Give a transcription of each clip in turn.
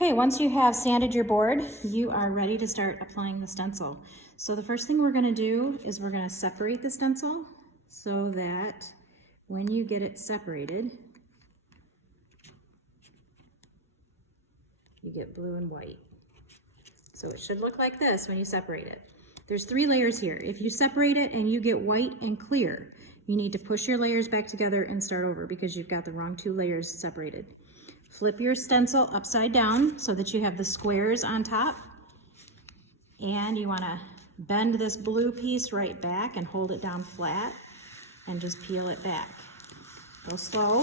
Okay, once you have sanded your board, you are ready to start applying the stencil. So the first thing we're going to do is we're going to separate the stencil so that when you get it separated, you get blue and white. So it should look like this when you separate it. There's 3 layers here. If you separate it and you get white and clear, you need to push your layers back together and start over because you've got the wrong 2 layers separated. Flip your stencil upside down so that you have the squares on top. And you want to bend this blue piece right back and hold it down flat and just peel it back. Go slow.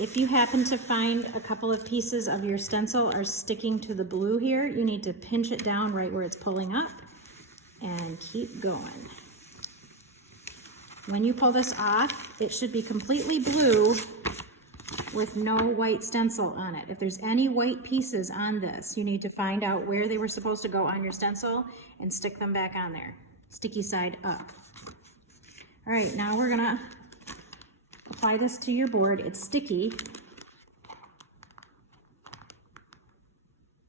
If you happen to find a couple of pieces of your stencil are sticking to the blue here, you need to pinch it down right where it's pulling up and keep going. When you pull this off, it should be completely blue with no white stencil on it. If there's any white pieces on this, you need to find out where they were supposed to go on your stencil and stick them back on there, sticky side up. All right, now we're gonna apply this to your board. It's sticky.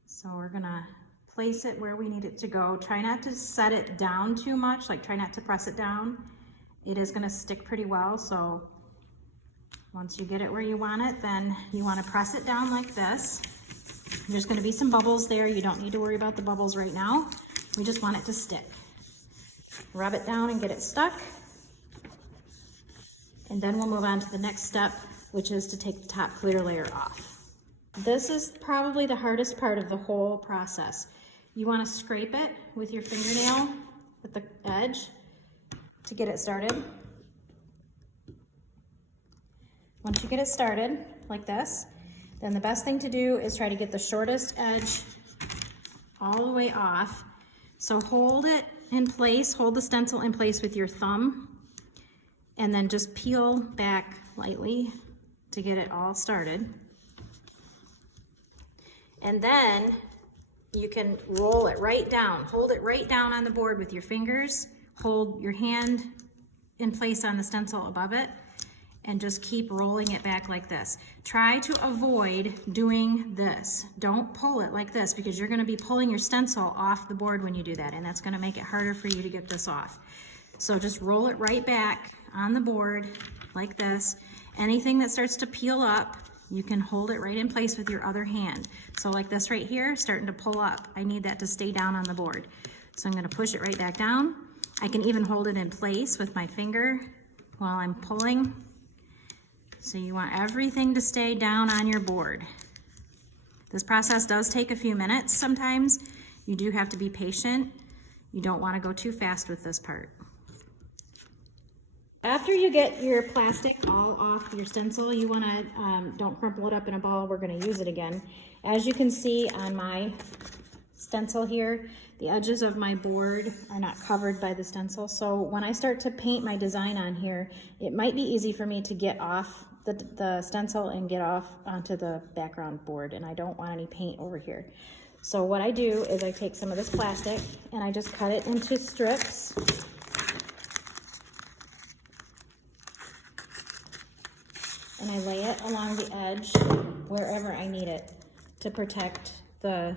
So we're gonna place it where we need it to go. Try not to set it down too much, like try not to press it down. It is gonna stick pretty well, so once you get it where you want it, then you want to press it down like this. There's going to be some bubbles there. You don't need to worry about the bubbles right now. We just want it to stick. Rub it down and get it stuck. And then we'll move on to the next step, which is to take the top clear layer off. This is probably the hardest part of the whole process. You want to scrape it with your fingernail at the edge to get it started. Once you get it started like this, then the best thing to do is try to get the shortest edge all the way off. So hold it in place, hold the stencil in place with your thumb, and then just peel back lightly to get it all started. And then you can roll it right down. Hold it right down on the board with your fingers. Hold your hand in place on the stencil above it, and just keep rolling it back like this. Try to avoid doing this. Don't pull it like this because you're gonna be pulling your stencil off the board when you do that, and that's gonna make it harder for you to get this off. So just roll it right back on the board like this. Anything that starts to peel up, you can hold it right in place with your other hand. So like this right here, starting to pull up. I need that to stay down on the board. So I'm gonna push it right back down. I can even hold it in place with my finger while I'm pulling. So you want everything to stay down on your board. This process does take a few minutes sometimes. You do have to be patient. You don't want to go too fast with this part. After you get your plastic all off your stencil, you want to, don't crumple it up in a ball. We're going to use it again. As you can see on my stencil here, the edges of my board are not covered by the stencil. So when I start to paint my design on here, it might be easy for me to get off the stencil and get off onto the background board, and I don't want any paint over here. So what I do is I take some of this plastic and I just cut it into strips. And I lay it along the edge wherever I need it to protect the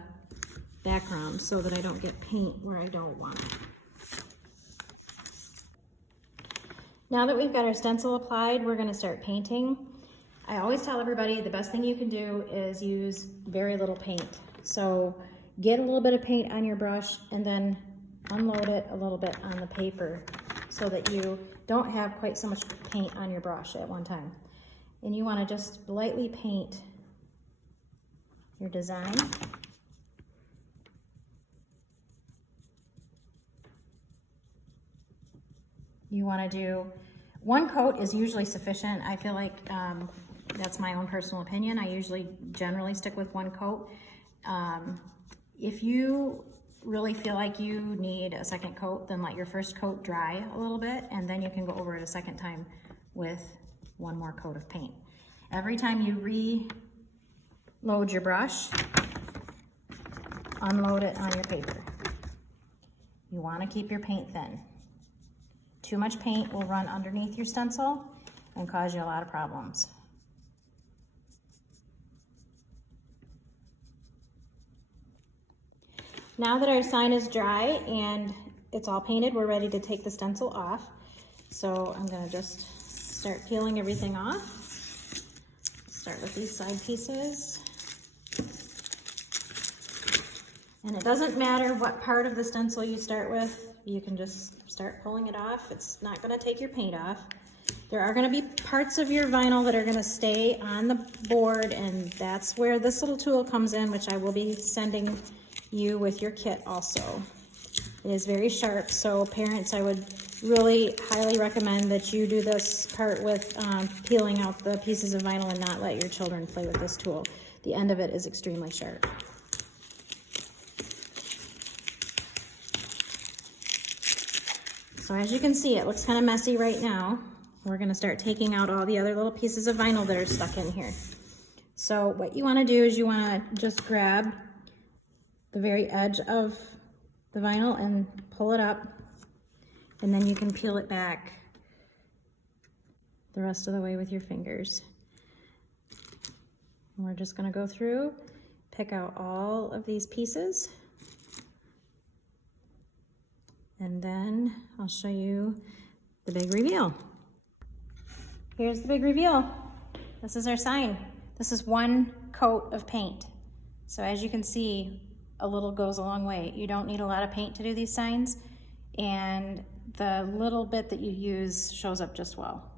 background so that I don't get paint where I don't want it. Now that we've got our stencil applied, we're gonna start painting. I always tell everybody the best thing you can do is use very little paint. So get a little bit of paint on your brush and then unload it a little bit on the paper so that you don't have quite so much paint on your brush at one time. And you wanna just lightly paint your design. You want to do 1 coat is usually sufficient. I feel like that's my own personal opinion. I usually generally stick with 1 coat. If you really feel like you need a second coat, then let your first coat dry a little bit, and then you can go over it a second time with 1 more coat of paint. Every time you reload your brush, unload it on your paper. You want to keep your paint thin. Too much paint will run underneath your stencil and cause you a lot of problems. Now that our sign is dry and it's all painted, we're ready to take the stencil off. So I'm gonna just start peeling everything off. Start with these side pieces. And it doesn't matter what part of the stencil you start with, you can just start pulling it off. It's not gonna take your paint off. There are gonna be parts of your vinyl that are gonna stay on the board, and that's where this little tool comes in, which I will be sending you with your kit also. It is very sharp, so parents, I would really highly recommend that you do this part with peeling out the pieces of vinyl and not let your children play with this tool. The end of it is extremely sharp. So as you can see, it looks kind of messy right now. We're gonna start taking out all the other little pieces of vinyl that are stuck in here. So what you wanna do is you wanna just grab the very edge of the vinyl and pull it up, and then you can peel it back the rest of the way with your fingers. And we're just gonna go through, pick out all of these pieces, and then I'll show you the big reveal. Here's the big reveal. This is our sign. This is one coat of paint. So as you can see, a little goes a long way. You don't need a lot of paint to do these signs, and the little bit that you use shows up just well.